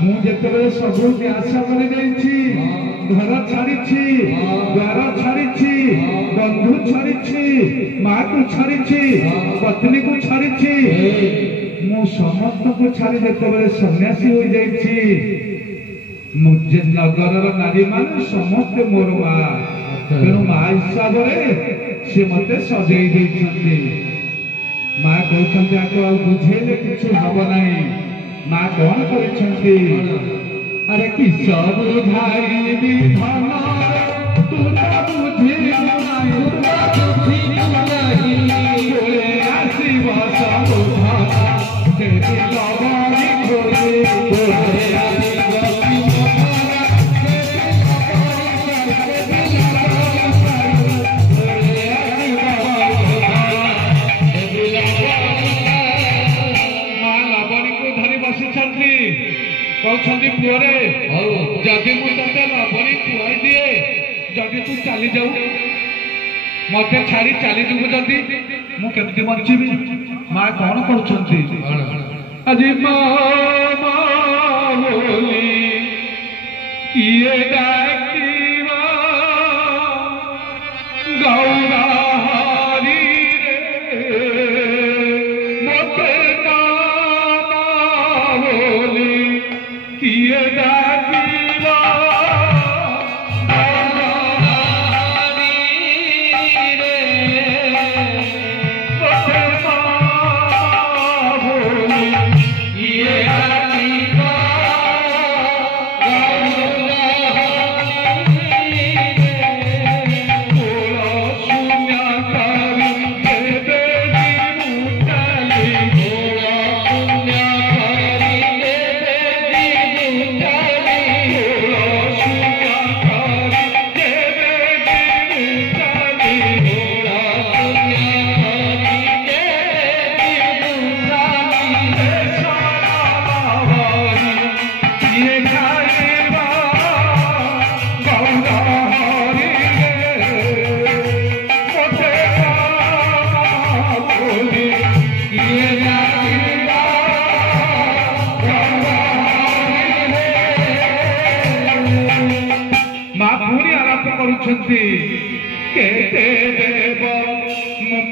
मुझे सब आशा कर घर छाड़ी द्वार छाड़ी बंधु छाड़ी माँ को छाड़ी पत्नी को छाड़ी मु समस्त को छाड़ी जिते सन्यासी हो जाइए मुझे नगर नारी मान समस्ते मोर माँ तेणु माँ हिसाब से मत सजे माँ कहते बुझेले कि हम ना माँ कौन कर अरे कि सब भाई विधान तू बुझे आसब कहते पुअरे जदि मुझे लवणी खुआई दिए जदि तू चली जाऊ मत छाड़ी चली जीवु जदि मुझे बची माँ कौन कर किए डाकिवा गौरा हरी रे मते किए डाकिवा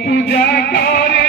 पूजा करे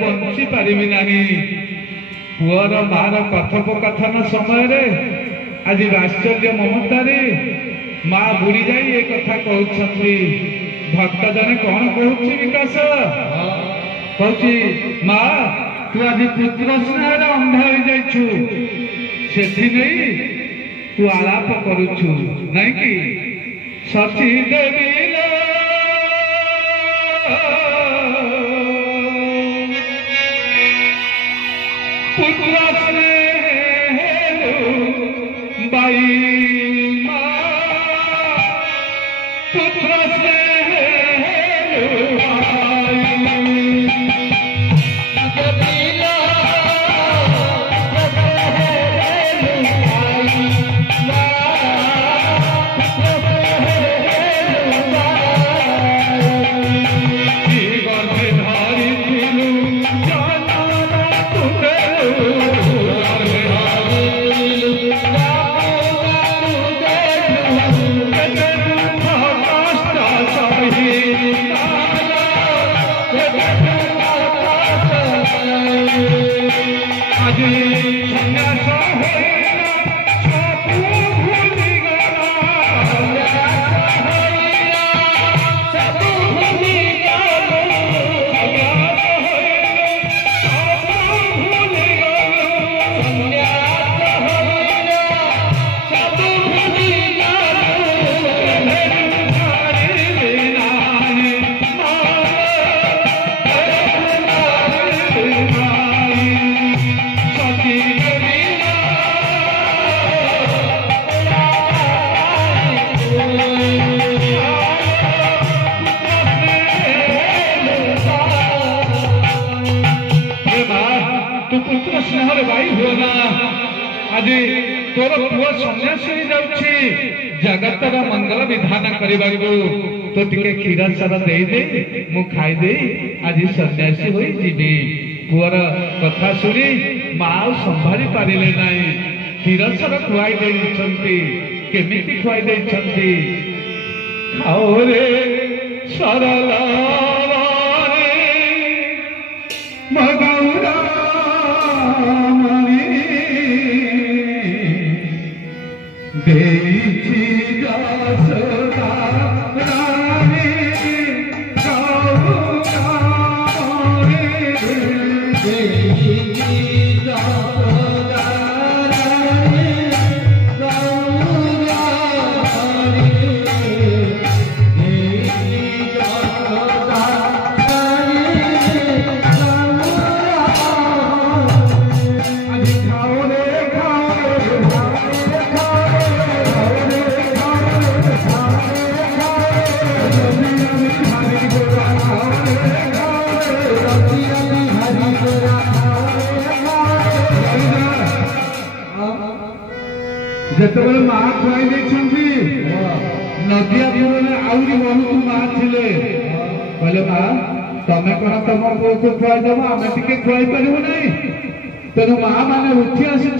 बंची पारि पुअर मार कथोपकथन समय आज आश्चर्य ममतार माँ बुड़ी जा कथा कहते भक्त जने कौन कहूँ विकास कहूँ माँ तू आज पुत्र स्नेह अंधा हो जाइछु से नहीं तू आलाप करुछु नहीं कि सची देवी पुत्र बाई पुत्र स्नेह भाई हुआ आज तोर पुआ सन्यासी हो जाउछि जगतर मंगल विधान करने तो टिके क्षीर सार दे मु खाई दे आज सन्यासी हो जीवी पुअर कथा शुणी माँ संभाली पारे ना क्षीर सार खुआई केमिति खुआई खाओ रे सरला मगौरा देची जसोदा रानी गौरा देची जसोदा रानी गौरा देची जसोदा रानी खाओ रे जितेबाला माँ खुआई नदिया पूरे आहरी बहुत माँ थे कहले माँ तमें कौन तुम पुओ को खुआईदेव आम टे खुआई पारू ना तेणु माँ मैंने उठी आसी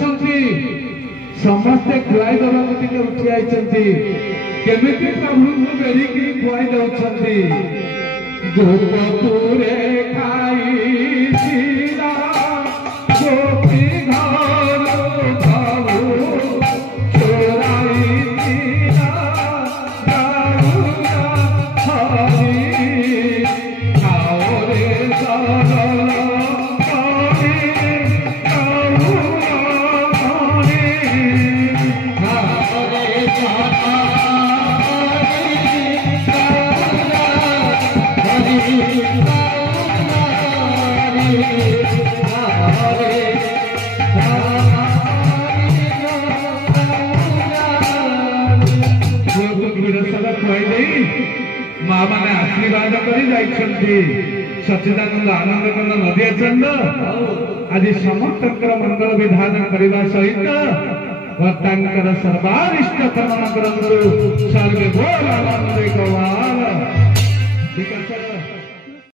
समस्ते खुआई देवा उठी आई केमिति प्रभु को बेड़ी खुआई दौरान गोपपुरे खाई गोपी घर माँ मैंने आशीर्वाद कर सच्चिदानंद आनंद कल नदिया चंद आज समस्त मंगल विधान करने सहित भक्तांकर सर्वारिष्ट कामना करंतु सर्वे बोल आनंद गोपाल।